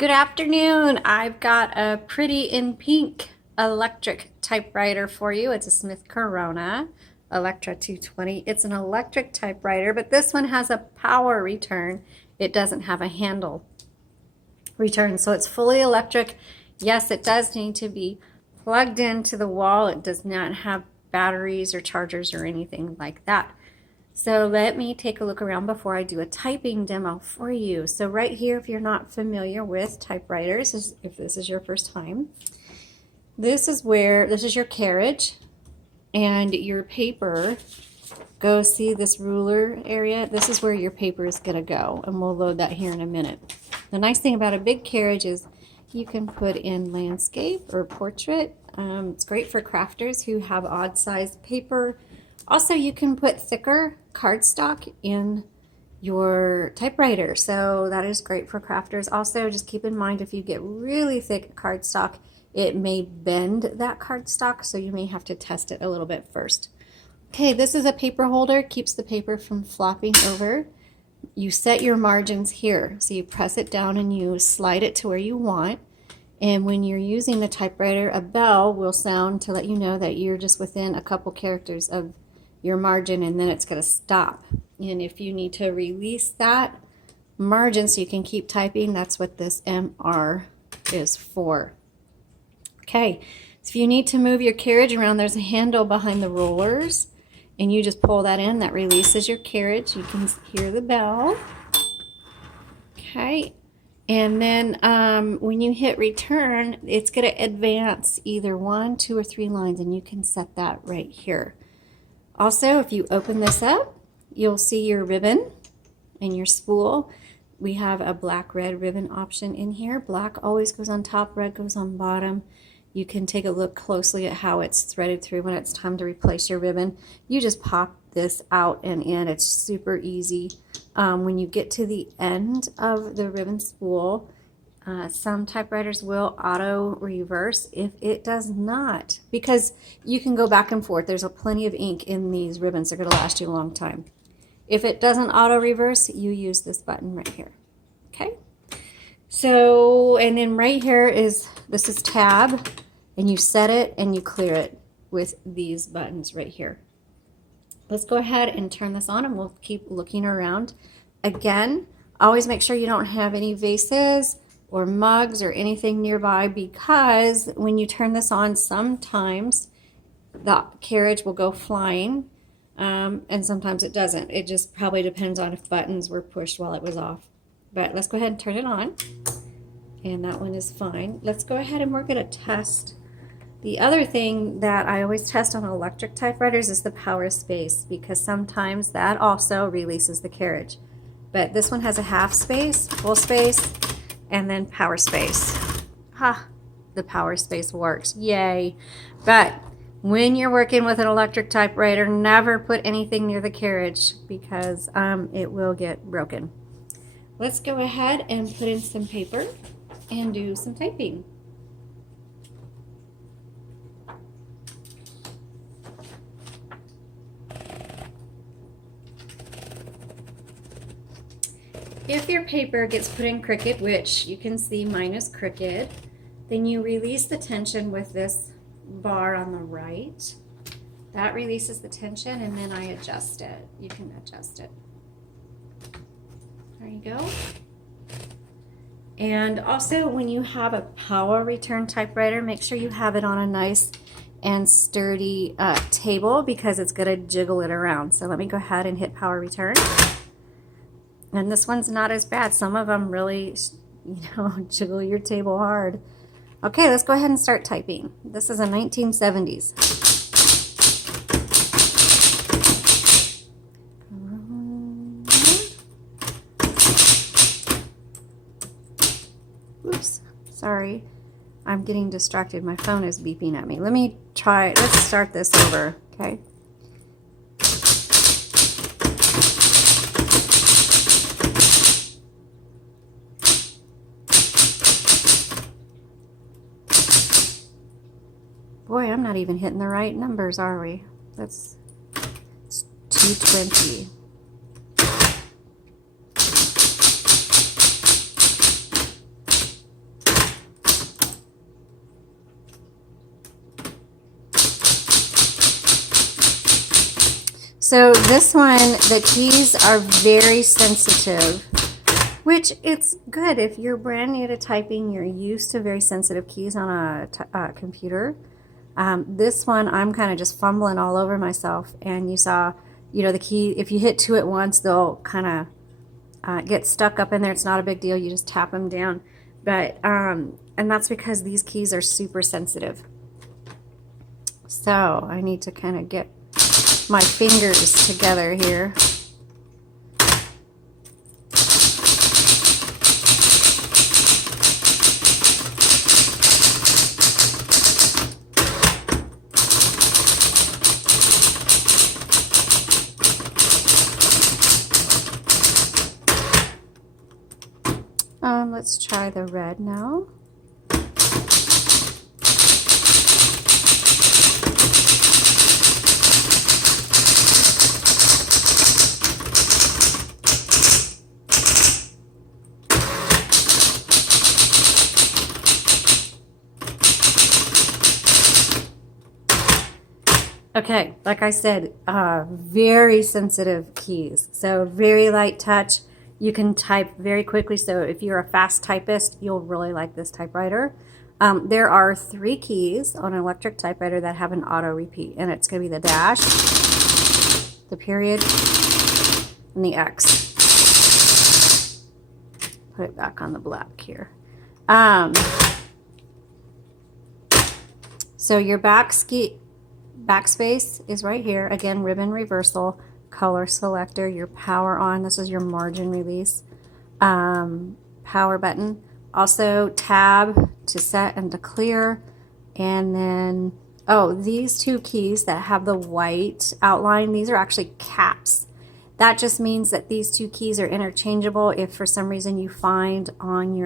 Good afternoon. I've got a pretty in pink electric typewriter for you. It's a Smith Corona Electra 220. It's an electric typewriter, but this one has a power return. It doesn't have a handle return, so it's fully electric. Yes, it does need to be plugged into the wall. It does not have batteries or chargers or anything like that. So let me take a look around before I do a typing demo for you. So right here, if you're not familiar with typewriters, if this is your first time, this is your carriage and your paper. Go see this ruler area. This is where your paper is going to go, and we'll load that here in a minute. The nice thing about a big carriage is you can put in landscape or portrait. It's great for crafters who have odd sized paper. Also, you can put thicker cardstock in your typewriter, so that is great for crafters. Also, just keep in mind if you get really thick cardstock, it may bend that cardstock, so you may have to test it a little bit first. Okay, this is a paper holder, keeps the paper from flopping over. You set your margins here, so you press it down and you slide it to where you want. And when you're using the typewriter, a bell will sound to let you know that you're just within a couple characters of your margin, and then it's going to stop. And if you need to release that margin so you can keep typing, that's what this MR is for. Okay, so if you need to move your carriage around, there's a handle behind the rollers, and you just pull that in. That releases your carriage. You can hear the bell. Okay, and then when you hit return, it's going to advance either 1, 2, or 3 lines, and you can set that right here. Also, if you open this up, you'll see your ribbon and your spool. We have a black-red ribbon option in here. Black always goes on top, red goes on bottom. You can take a look closely at how it's threaded through when it's time to replace your ribbon. You just pop this out and in. It's super easy. When you get to the end of the ribbon spool, some typewriters will auto reverse. If it does not, because you can go back and forth, there's plenty of ink in these ribbons. They're going to last you a long time. If it doesn't auto reverse, you use this button right here. Okay, so and then right here is this is tab, and you set it and you clear it with these buttons right here. Let's go ahead and turn this on, and we'll keep looking around. Again, always make sure you don't have any vases or mugs or anything nearby, because when you turn this on, sometimes the carriage will go flying, and sometimes it doesn't. It just probably depends on if buttons were pushed while it was off. But let's go ahead and turn it on, and that one is fine. Let's go ahead and we're going to test. The other thing that I always test on electric typewriters is the power space, because sometimes that also releases the carriage. But this one has a half space, full space, and then power space. The power space works, yay. But when you're working with an electric typewriter, never put anything near the carriage, because it will get broken. Let's go ahead and put in some paper and do some typing. If your paper gets put in crooked, which you can see mine is crooked, then you release the tension with this bar on the right. That releases the tension, and then I adjust it. You can adjust it. There you go. And also, when you have a power return typewriter, make sure you have it on a nice and sturdy table, because it's going to jiggle it around. So let me go ahead and hit power return. And this one's not as bad. Some of them really, jiggle your table hard. Okay, let's go ahead and start typing. This is a 1970s. Oops, sorry. I'm getting distracted. My phone is beeping at me. Let's start this over, okay? Boy, I'm not even hitting the right numbers, are we? It's 220. So this one, the keys are very sensitive, which it's good if you're brand new to typing, you're used to very sensitive keys on a computer. This one, I'm kind of just fumbling all over myself, and you saw, you know, the key, if you hit two at once, they'll kind of get stuck up in there. It's not a big deal. You just tap them down. But, and that's because these keys are super sensitive. So I need to kind of get my fingers together here. Let's try the red now. Okay, like I said, very sensitive keys. So very light touch. You can type very quickly. So if you're a fast typist, you'll really like this typewriter. There are 3 keys on an electric typewriter that have an auto repeat, and it's going to be the dash, the period, and the X. Put it back on the black here. So your backspace is right here. Again, ribbon reversal, color selector, your power on. This is your margin release. Power button. Also tab to set and to clear. And then, oh, these 2 keys that have the white outline, these are actually caps. That just means that these 2 keys are interchangeable. If for some reason you find on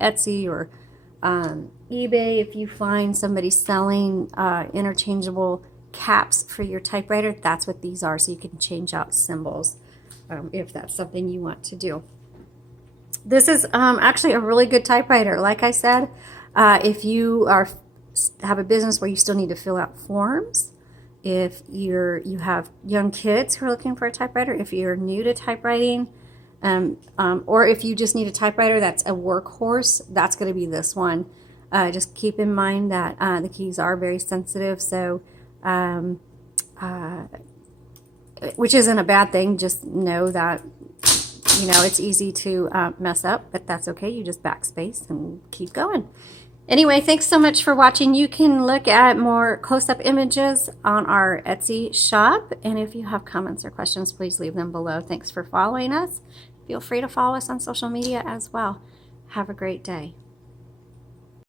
Etsy or eBay, if you find somebody selling interchangeable caps for your typewriter, that's what these are. So you can change out symbols if that's something you want to do. This is actually a really good typewriter. Like I said, if you have a business where you still need to fill out forms, if you have young kids who are looking for a typewriter, if you're new to typewriting, or if you just need a typewriter that's a workhorse, that's going to be this one. Just keep in mind that the keys are very sensitive, so which isn't a bad thing. Just know that, you know, it's easy to mess up, but that's okay. You just backspace and keep going. Anyway, thanks so much for watching. You can look at more close-up images on our Etsy shop, and if you have comments or questions, please leave them below. Thanks for following us. Feel free to follow us on social media as well. Have a great day.